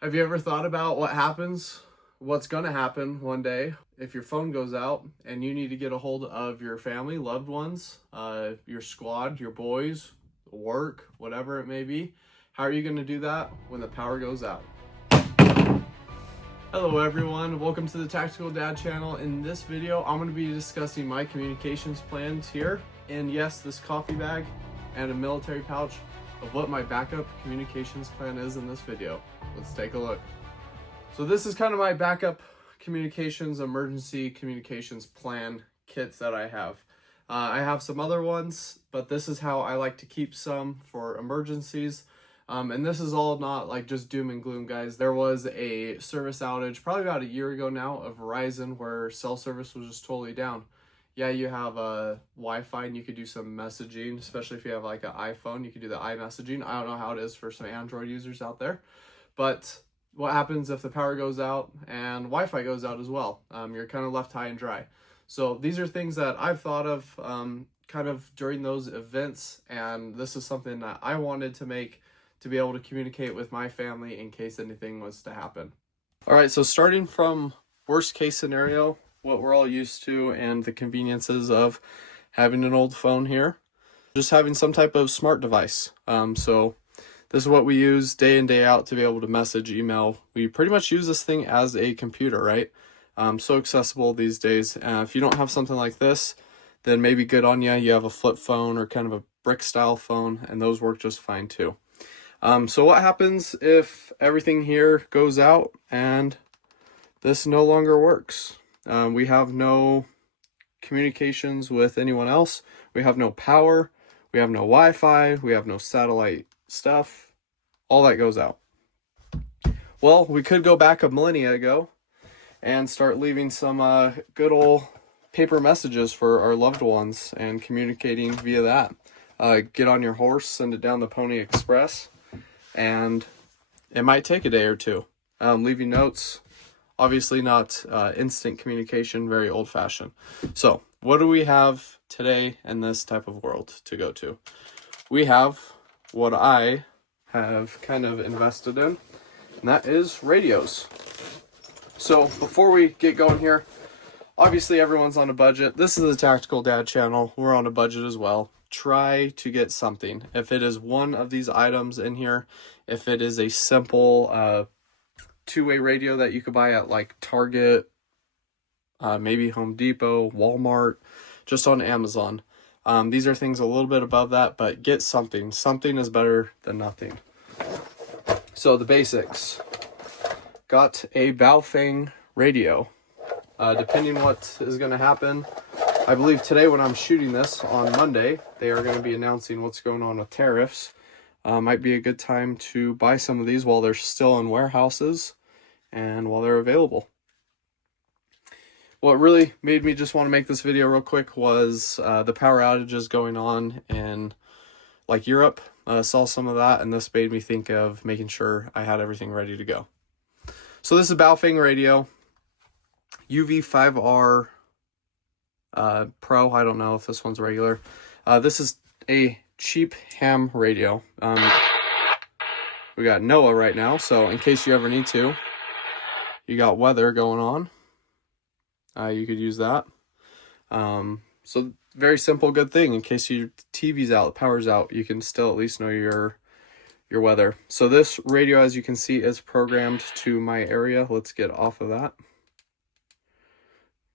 Have you ever thought about what's going to happen one day if your phone goes out and you need to get a hold of your family, loved ones, your squad, your boys, work, whatever it may be? How are you going to do that when the power goes out? Hello everyone, welcome to the Tactical Dad channel. In this video, I'm going to be discussing my communications plans here. And yes, this coffee bag and a military pouch of what my backup communications plan is in this video. Let's take a look. So this is kind of my backup communications, emergency communications plan kits that I have. I have some other ones, but this is how I like to keep some for emergencies. And this is all not like just doom and gloom, guys. There was a service outage probably about a year ago now of Verizon where cell service was just totally down. Yeah, you have Wi-Fi and you could do some messaging, especially if you have like an iPhone, you could do the iMessaging. I don't know how it is for some Android users out there, but what happens if the power goes out and Wi-Fi goes out as well? You're kind of left high and dry. So these are things that I've thought of kind of during those events, and this is something that I wanted to make to be able to communicate with my family in case anything was to happen. All right, so starting from worst case scenario, what we're all used to and the conveniences of having an old phone here, just having some type of smart device. So this is what we use day in, day out to be able to message, email. We pretty much use this thing as a computer, right? So accessible these days. If you don't have something like this, then maybe good on you. You have a flip phone or kind of a brick style phone, and those work just fine too. So what happens if everything here goes out and this no longer works? We have no communications with anyone else. We have no power. We have no Wi-Fi. We have no satellite stuff. All that goes out. Well, we could go back a millennia ago and start leaving some good old paper messages for our loved ones and communicating via that. Get on your horse, send it down the Pony Express, and it might take a day or two. Leaving notes, obviously not instant communication, very old-fashioned. So what do we have today in this type of world to go to? We have what I have kind of invested in, and that is radios. So before we get going here, obviously everyone's on a budget. This is the Tactical Dad channel. We're on a budget as well. Try to get something. If it is one of these items in here, if it is a simple two-way radio that you could buy at like Target, maybe Home Depot, Walmart, just on Amazon. These are things a little bit above that, but get something. Something is better than nothing. So the basics. Got a Baofeng radio. Depending what is going to happen, I believe today when I'm shooting this on Monday, they are going to be announcing what's going on with tariffs. Might be a good time to buy some of these while they're still in warehouses and while they're available. What really made me just want to make this video real quick was the power outages going on in like Europe. Saw some of that, and this made me think of making sure I had everything ready to go. So this is a Baofeng radio, UV5R Pro. I don't know if this one's regular. This is a cheap ham radio. We got NOAA right now, so in case you ever need to, you got weather going on, you could use that. So very simple, good thing. In case your TV's out, the power's out, you can still at least know your weather. So this radio, as you can see, is programmed to my area. Let's get off of that.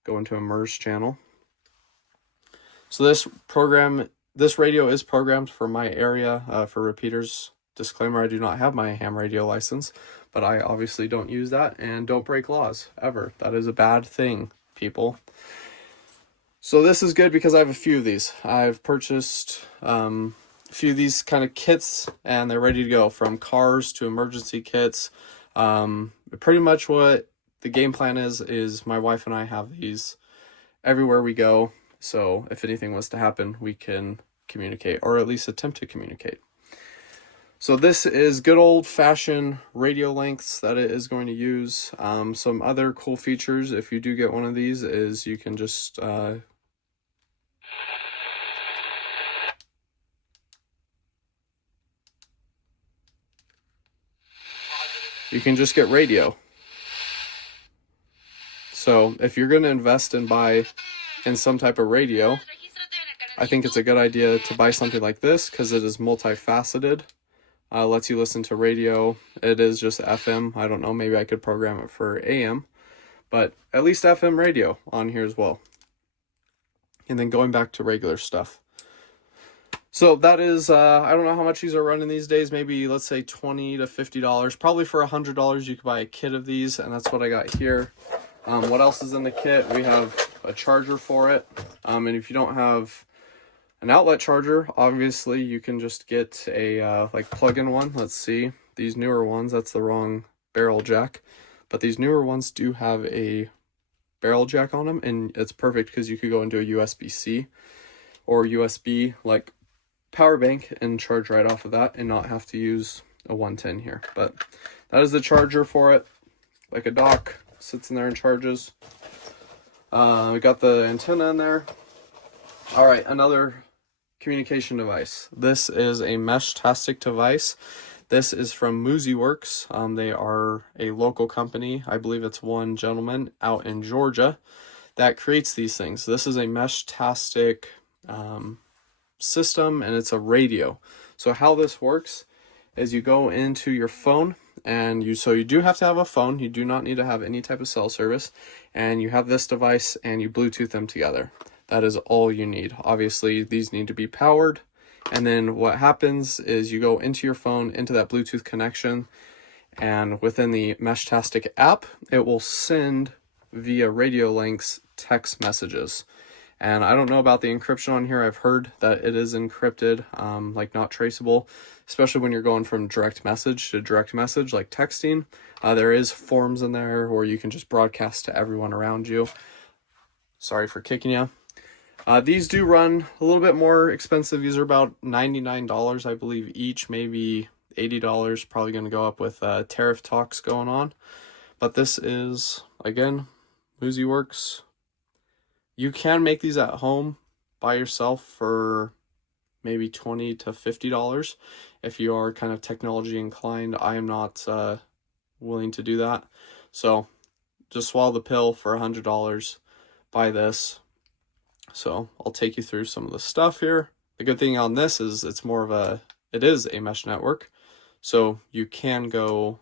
Go into a MERS channel. So this radio is programmed for my area. For repeaters, disclaimer, I do not have my ham radio license, but I obviously don't use that, and don't break laws ever. That is a bad thing, people. So this is good because I have a few of these. I've purchased a few of these kind of kits, and they're ready to go, from cars to emergency kits. Pretty much what the game plan is my wife and I have these everywhere we go. So if anything was to happen, we can communicate, or at least attempt to communicate. So this is good old-fashioned radio lengths that it is going to use. Some other cool features, if you do get one of these, is you can just you can just get radio. So if you're going to invest and buy in some type of radio, I think it's a good idea to buy something like this because it is multifaceted. Lets you listen to radio. It is just FM. I don't know, maybe I could program it for AM, but at least FM radio on here as well. And then going back to regular stuff. So that is, I don't know how much these are running these days. Maybe let's say $20 to $50. Probably for $100 you could buy a kit of these, and that's what I got here. What else is in the kit? We have a charger for it. And if you don't have an outlet charger, obviously you can just get a like plug-in one. Let's see, these newer ones, that's the wrong barrel jack, but these newer ones do have a barrel jack on them, and it's perfect because you could go into a USB-C or USB like power bank and charge right off of that and not have to use a 110 here. But that is the charger for it, like a dock, sits in there and charges. We got the antenna in there. All right, another communication device. This is a Meshtastic device. This is from MusicWorks. They are a local company. I believe it's one gentleman out in Georgia that creates these things. This is a Meshtastic system, and it's a radio. So how this works is you go into your phone, and you do have to have a phone. You do not need to have any type of cell service, and you have this device and you Bluetooth them together. That is all you need. Obviously these need to be powered, and then what happens is you go into your phone, into that Bluetooth connection, and within the Meshtastic app it will send via radio links text messages. And I don't know about the encryption on here. I've heard that it is encrypted, like not traceable, especially when you're going from direct message to direct message, like texting. There is forms in there where you can just broadcast to everyone around you. Sorry for kicking you. These do run a little bit more expensive. These are about $99, I believe, each, maybe $80. Probably going to go up with tariff talks going on. But this is, again, MusicWorks. You can make these at home by yourself for maybe $20 to $50 if you are kind of technology inclined. I am not willing to do that. So just swallow the pill for $100. Buy this. So I'll take you through some of the stuff here. The good thing on this is it is a mesh network. So you can go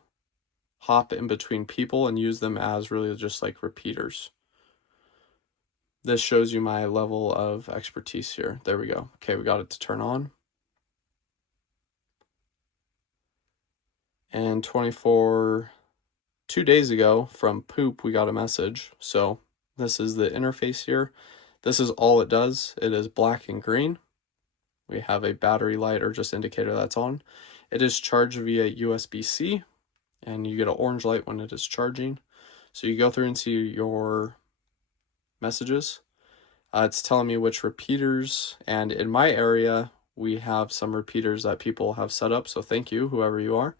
hop in between people and use them as really just like repeaters. This shows you my level of expertise here. There we go. Okay, we got it to turn on. And 2 days ago from Poop, we got a message. So this is the interface here. This is all it does. It is black and green. We have a battery light or just indicator that's on. It is charged via USB-C, and you get an orange light when it is charging. So you go through and see your messages. It's telling me which repeaters, and in my area we have some repeaters that people have set up, so thank you, whoever you are.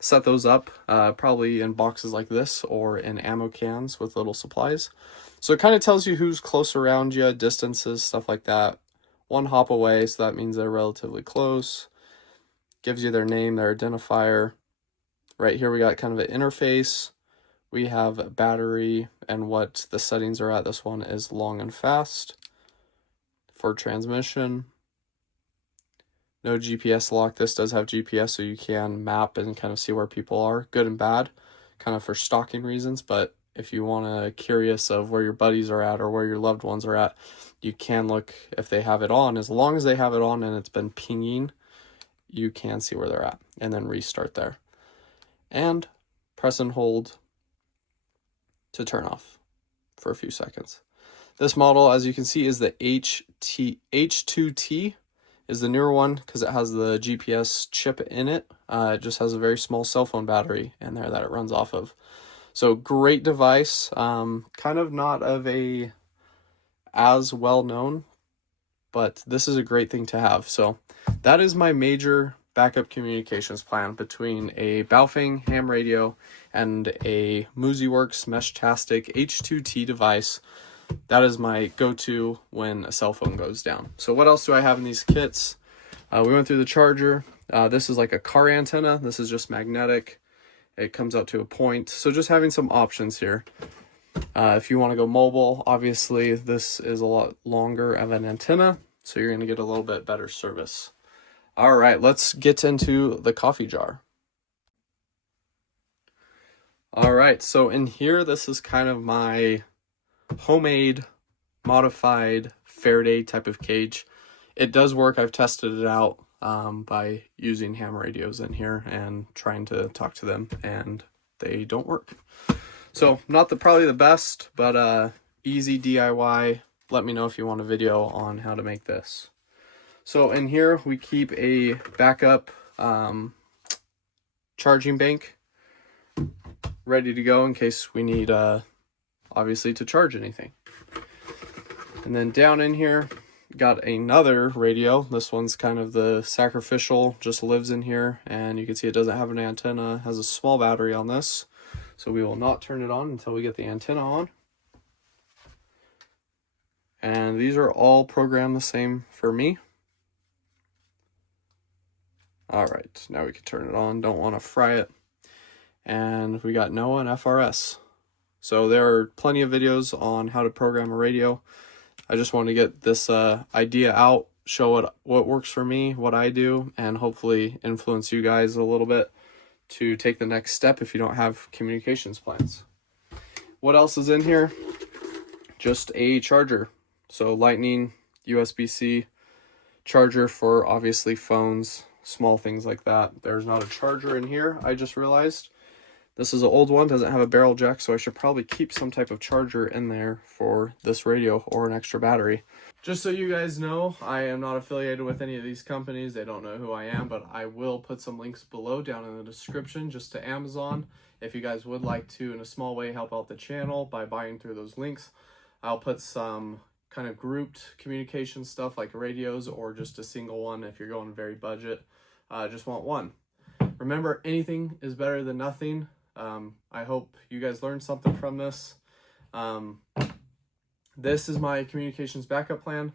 Set those up probably in boxes like this or in ammo cans with little supplies. So it kind of tells you who's close around you, distances, stuff like that. One hop away, so that means they're relatively close. Gives you their name, their identifier. Right here we got kind of an interface. We have a battery, and what the settings are at. This one is long and fast for transmission. No GPS lock. This does have GPS, so you can map and kind of see where people are, good and bad, kind of for stalking reasons. But if you want to curious of where your buddies are at or where your loved ones are at, you can look if they have it on. As long as they have it on and it's been pinging, you can see where they're at, and then restart there. And press and hold to turn off for a few seconds. This model, as you can see, is the H2T, is the newer one because it has the GPS chip in it. It just has a very small cell phone battery in there that it runs off of. So great device, kind of not of a as well known, but this is a great thing to have. So that is my major backup communications plan between a Baofeng ham radio and a MusicWorks Meshtastic H2T device. That is my go-to when a cell phone goes down. So what else do I have in these kits? We went through the charger. This is like a car antenna. This is just magnetic. it comes out to a point. So just having some options here. If you want to go mobile, obviously this is a lot longer of an antenna, so you're going to get a little bit better service. All right, let's get into the coffee jar. All right, so in here, this is kind of my homemade, modified Faraday type of cage. It does work. I've tested it out by using ham radios in here and trying to talk to them, and they don't work. So not probably the best, but easy DIY. Let me know if you want a video on how to make this. So in here we keep a backup charging bank ready to go in case we need obviously to charge anything. And then down in here got another radio. This one's kind of the sacrificial, just lives in here, and you can see it doesn't have an antenna, has a small battery on this, so we will not turn it on until we get the antenna on. And these are all programmed the same for me. All right, now we can turn it on. Don't want to fry it. And we got NOAA and FRS. So there are plenty of videos on how to program a radio. I just want to get this idea out, show what works for me, what I do, and hopefully influence you guys a little bit to take the next step if you don't have communications plans. What else is in here? Just a charger. So Lightning, USB-C charger for obviously phones, small things like that. There's not a charger in here, I just realized. This is an old one, doesn't have a barrel jack, so I should probably keep some type of charger in there for this radio or an extra battery. Just so you guys know, I am not affiliated with any of these companies. They don't know who I am, but I will put some links below down in the description just to Amazon. If you guys would like to, in a small way, help out the channel by buying through those links, I'll put some kind of grouped communication stuff like radios or just a single one if you're going very budget. Just want one. Remember, anything is better than nothing. I hope you guys learned something from this. This is my communications backup plan.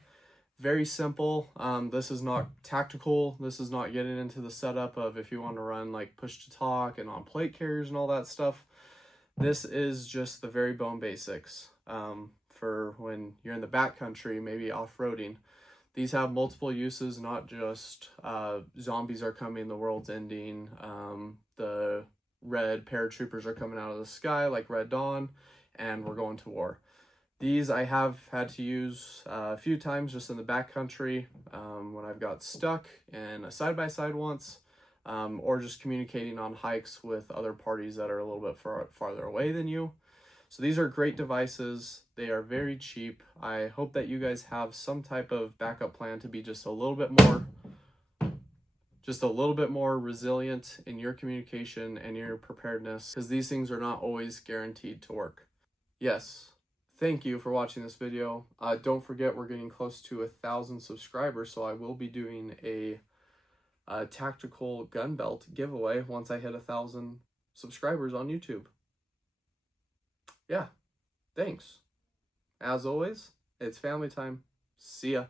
Very simple. This is not tactical. This is not getting into the setup of if you want to run like push to talk and on plate carriers and all that stuff. This is just the very bone basics for when you're in the backcountry, maybe off-roading. These have multiple uses, not just zombies are coming, the world's ending, the red paratroopers are coming out of the sky like Red Dawn, and we're going to war. These I have had to use a few times just in the backcountry when I've got stuck in a side-by-side once, or just communicating on hikes with other parties that are a little bit farther away than you. So these are great devices. They are very cheap. I hope that you guys have some type of backup plan to be just a little bit more resilient in your communication and your preparedness, because these things are not always guaranteed to work. Yes, thank you for watching this video. Don't forget, we're getting close to 1,000 subscribers, so I will be doing a tactical gun belt giveaway once I hit 1,000 subscribers on YouTube. Yeah, thanks. As always, it's family time. See ya.